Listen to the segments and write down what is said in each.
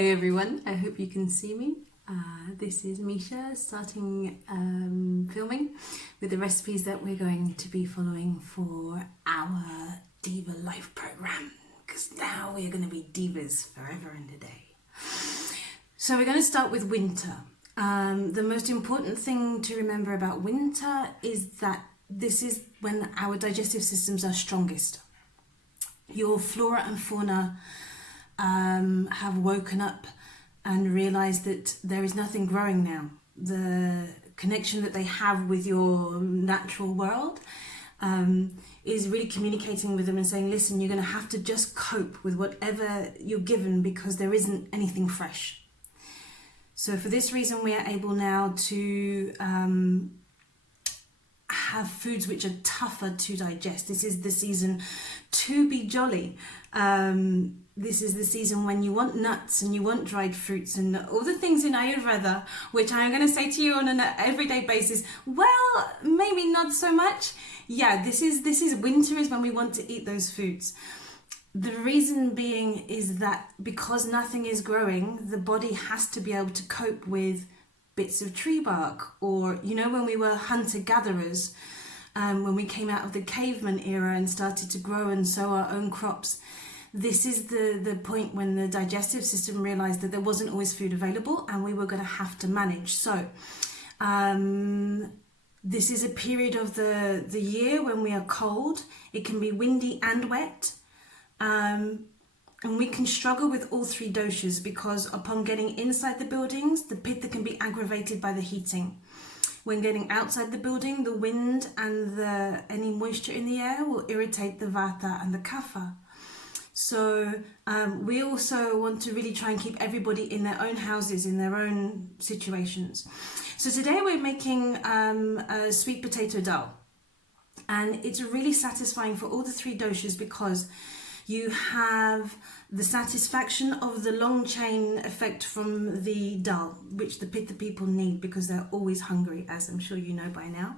Hey everyone, I hope you can see me. This is Misha starting filming with the recipes that we're going to be following for our Diva Life program, because now we're going to be divas forever and a day. So we're going to start with winter. The most important thing to remember about winter is that this is when our digestive systems are strongest. Your flora and fauna have woken up and realized that there is nothing growing now. The connection that they have with your natural world is really communicating with them and saying, listen, you're going to have to just cope with whatever you're given because there isn't anything fresh. So for this reason, we are able now to have foods which are tougher to digest. This is the season to be jolly. This is the season when you want nuts and you want dried fruits and all the things in Ayurveda, which I'm going to say to you on an everyday basis. Well, maybe not so much. Yeah, this is winter is when we want to eat those foods. The reason being is that because nothing is growing, the body has to be able to cope with bits of tree bark, or when we were hunter-gatherers, when we came out of the caveman era and started to grow and sow our own crops. This is the point when the digestive system realized that there wasn't always food available and we were going to have to manage. So this is a period of the year when we are cold. It can be windy and wet. And we can struggle with all three doshas because upon getting inside the buildings, the pitta can be aggravated by the heating. When getting outside the building, the wind and any moisture in the air will irritate the vata and the kapha. So we also want to really try and keep everybody in their own houses, in their own situations. So today we're making a sweet potato dal. And it's really satisfying for all the three doshas because you have the satisfaction of the long chain effect from the dal, which the pitta people need because they're always hungry, as I'm sure you know by now.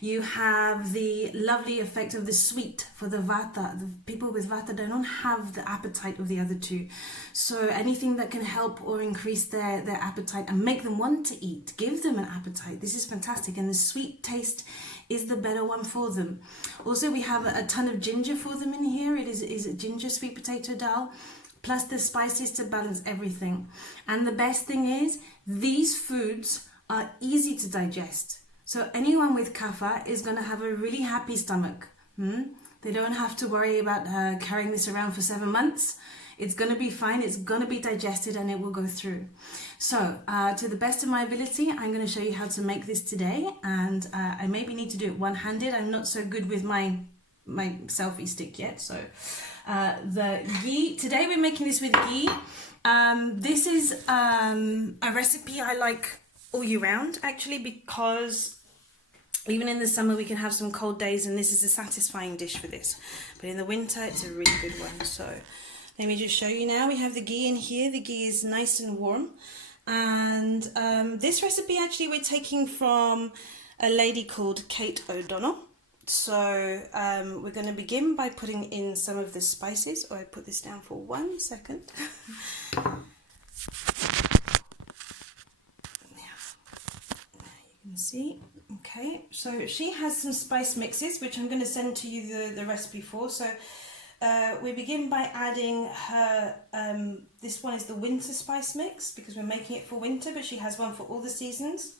You have the lovely effect of the sweet for the vata. The people with vata don't have the appetite of the other two. So anything that can help or increase their appetite and make them want to eat, give them an appetite. This is fantastic. And the sweet taste is the better one for them. Also, we have a ton of ginger for them in here. It is a ginger sweet potato dal, plus the spices to balance everything. And the best thing is, these foods are easy to digest. So anyone with kapha is going to have a really happy stomach. They don't have to worry about carrying this around for 7 months. It's going to be fine. It's going to be digested and it will go through. So to the best of my ability, I'm going to show you how to make this today. And I maybe need to do it one-handed. I'm not so good with my selfie stick yet. So the ghee, today we're making this with ghee. This is a recipe I like all year round, actually, because even in the summer we can have some cold days and this is a satisfying dish for this. But in the winter it's a really good one. So let me just show you now. We have the ghee in here. The ghee is nice and warm. And this recipe actually we're taking from a lady called Kate O'Donnell. So we're going to begin by putting in some of the spices. I put this down for 1 second. You can see. Okay, so she has some spice mixes which I'm going to send to you the recipe for. So we begin by adding her, this one is the winter spice mix because we're making it for winter, but she has one for all the seasons.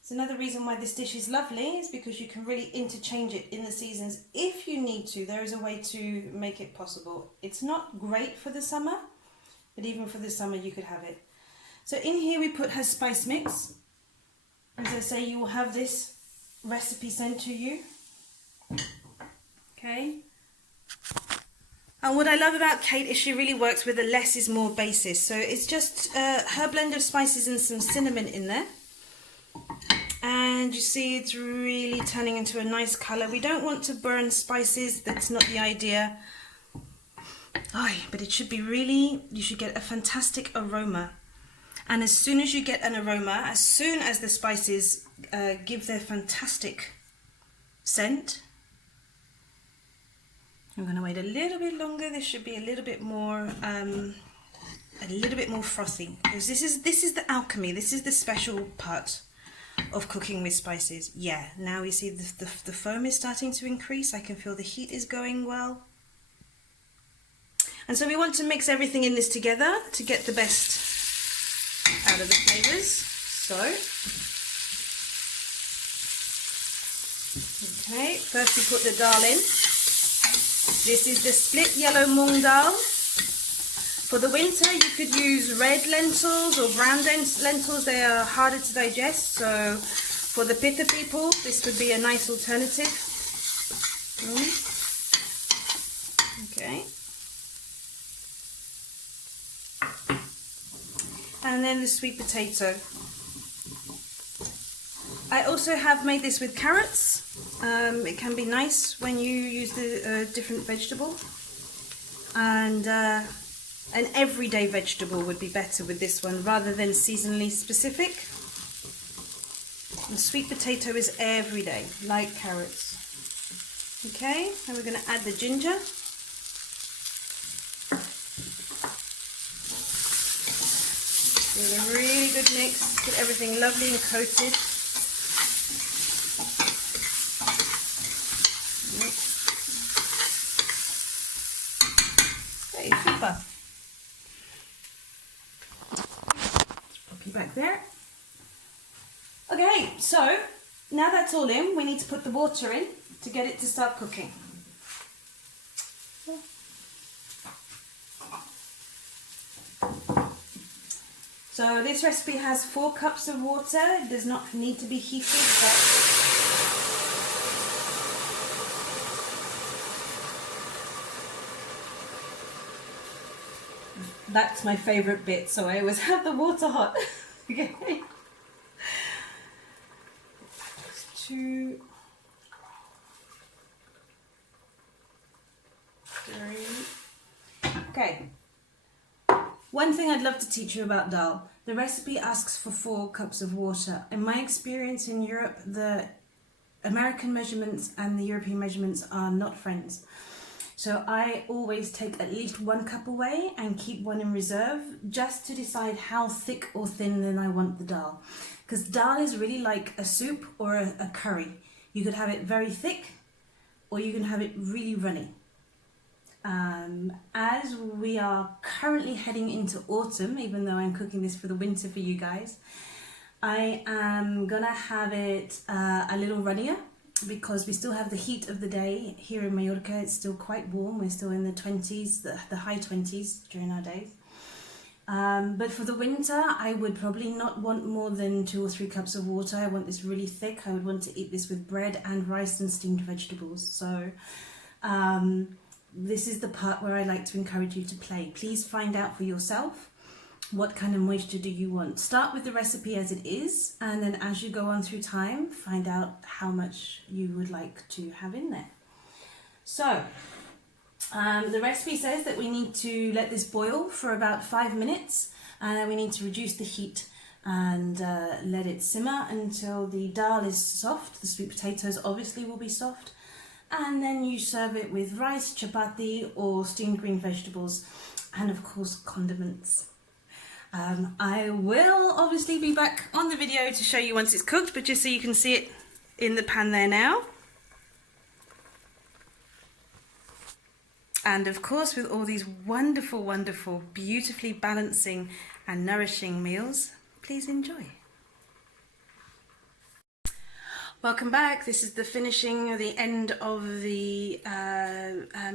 It's another reason why this dish is lovely is because you can really interchange it in the seasons if you need to. There is a way to make it possible. It's not great for the summer, but even for the summer you could have it. So in here we put her spice mix. As I say, you will have this recipe sent to you. Okay. And what I love about Kate is she really works with a less is more basis. So it's just her blend of spices and some cinnamon in there. And you see it's really turning into a nice colour. We don't want to burn spices, that's not the idea. But it should be really, you should get a fantastic aroma. And as soon as you get an aroma, as soon as the spices give their fantastic scent, I'm going to wait a little bit longer. This should be a little bit more a little bit more frothy, because this is the alchemy. This is the special part of cooking with spices. Yeah, now you see the foam is starting to increase. I can feel the heat is going well. And so we want to mix everything in this together to get the best out of the flavors. So, okay, first we put the dal in. This is the split yellow mung dal. For the winter, you could use red lentils or brown lentils. They are harder to digest, so for the pitta people, this would be a nice alternative. Okay. And then the sweet potato. I also have made this with carrots. It can be nice when you use the different vegetable. And an everyday vegetable would be better with this one rather than seasonally specific. And sweet potato is every day, like carrots. Okay, and we're going to add the ginger. Give it a really good mix, get everything lovely and coated. Okay, super. Pop you back there. Okay, so now that's all in, we need to put the water in to get it to start cooking. So this recipe has 4 cups of water. It does not need to be heated, but that's my favorite bit, so I always have the water hot. Okay. 2, 3. Okay. One thing I'd love to teach you about dal. The recipe asks for 4 cups of water. In my experience in Europe, the American measurements and the European measurements are not friends. So I always take at least 1 cup away and keep 1 in reserve, just to decide how thick or thin then I want the dal. Because dal is really like a soup or a curry. You could have it very thick, or you can have it really runny. As we are currently heading into autumn, even though I'm cooking this for the winter for you guys, I am gonna have it a little runnier, because we still have the heat of the day here in Mallorca. It's still quite warm. We're still in the 20s, the high 20s during our days. But for the winter, I would probably not want more than 2 or 3 cups of water. I want this really thick. I would want to eat this with bread and rice and steamed vegetables. So this is the part where I like to encourage you to play. Please find out for yourself what kind of moisture do you want. Start with the recipe as it is, and then as you go on through time, find out how much you would like to have in there. So the recipe says that we need to let this boil for about 5 minutes, and then we need to reduce the heat and let it simmer until the dal is soft. The sweet potatoes obviously will be soft, and then you serve it with rice, chapati, or steamed green vegetables, and of course condiments. I will obviously be back on the video to show you once it's cooked, but just so you can see it in the pan there now. And of course, with all these wonderful, wonderful, beautifully balancing and nourishing meals, please enjoy. Welcome back. This is the finishing, the end of the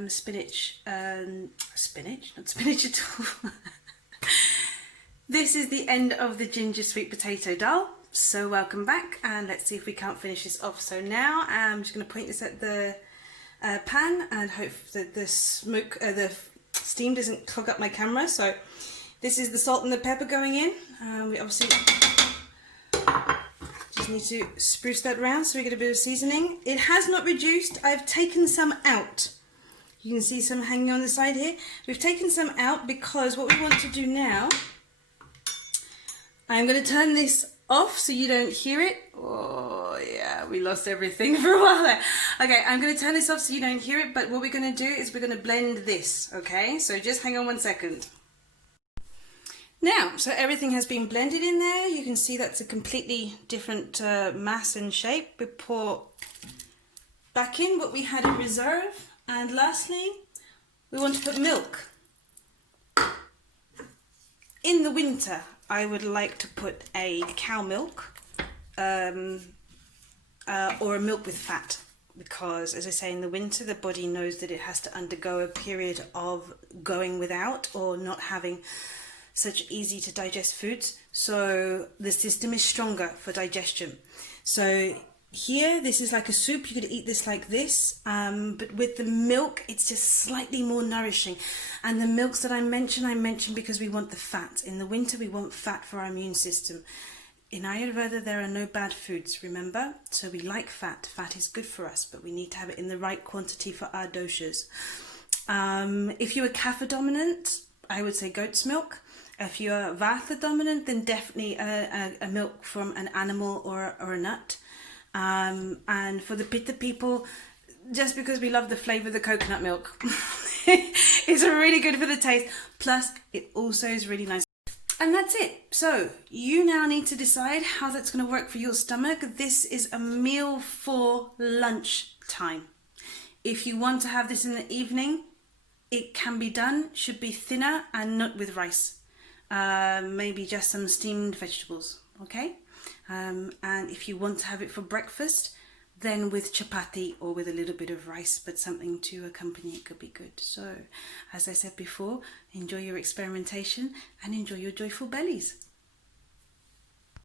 spinach, not spinach at all. This is the end of the ginger sweet potato dal. So welcome back, and let's see if we can't finish this off. So now I'm just going to point this at the pan and hope that the smoke, the steam doesn't clog up my camera. So this is the salt and the pepper going in. We obviously just need to spruce that round so we get a bit of seasoning. It has not reduced. I've taken some out. You can see some hanging on the side here. We've taken some out because what we want to do now, I'm going to turn this off so you don't hear it. Oh yeah, we lost everything for a while there. Okay, I'm going to turn this off so you don't hear it, but what we're going to do is we're going to blend this, okay? So just hang on 1 second. Now, so everything has been blended in there. You can see that's a completely different mass and shape. We pour back in what we had in reserve. And lastly, we want to put milk. In the winter, I would like to put a cow milk or a milk with fat, because as I say, in the winter the body knows that it has to undergo a period of going without or not having such easy to digest foods, so the system is stronger for digestion. So here, this is like a soup. You could eat this like this, but with the milk, it's just slightly more nourishing. And the milks that I mentioned because we want the fat. In the winter, we want fat for our immune system. In Ayurveda, there are no bad foods, remember? So we like fat. Fat is good for us, but we need to have it in the right quantity for our doshas. If you are kapha dominant, I would say goat's milk. If you are vata dominant, then definitely a milk from an animal or a nut. And for the pitta people, just because we love the flavour of the coconut milk, it's really good for the taste. Plus, it also is really nice. And that's it. So you now need to decide how that's going to work for your stomach. This is a meal for lunch time. If you want to have this in the evening, it can be done. Should be thinner and not with rice. Maybe just some steamed vegetables, okay? And if you want to have it for breakfast, then with chapati or with a little bit of rice, but something to accompany it could be good. So, as I said before, enjoy your experimentation and enjoy your joyful bellies.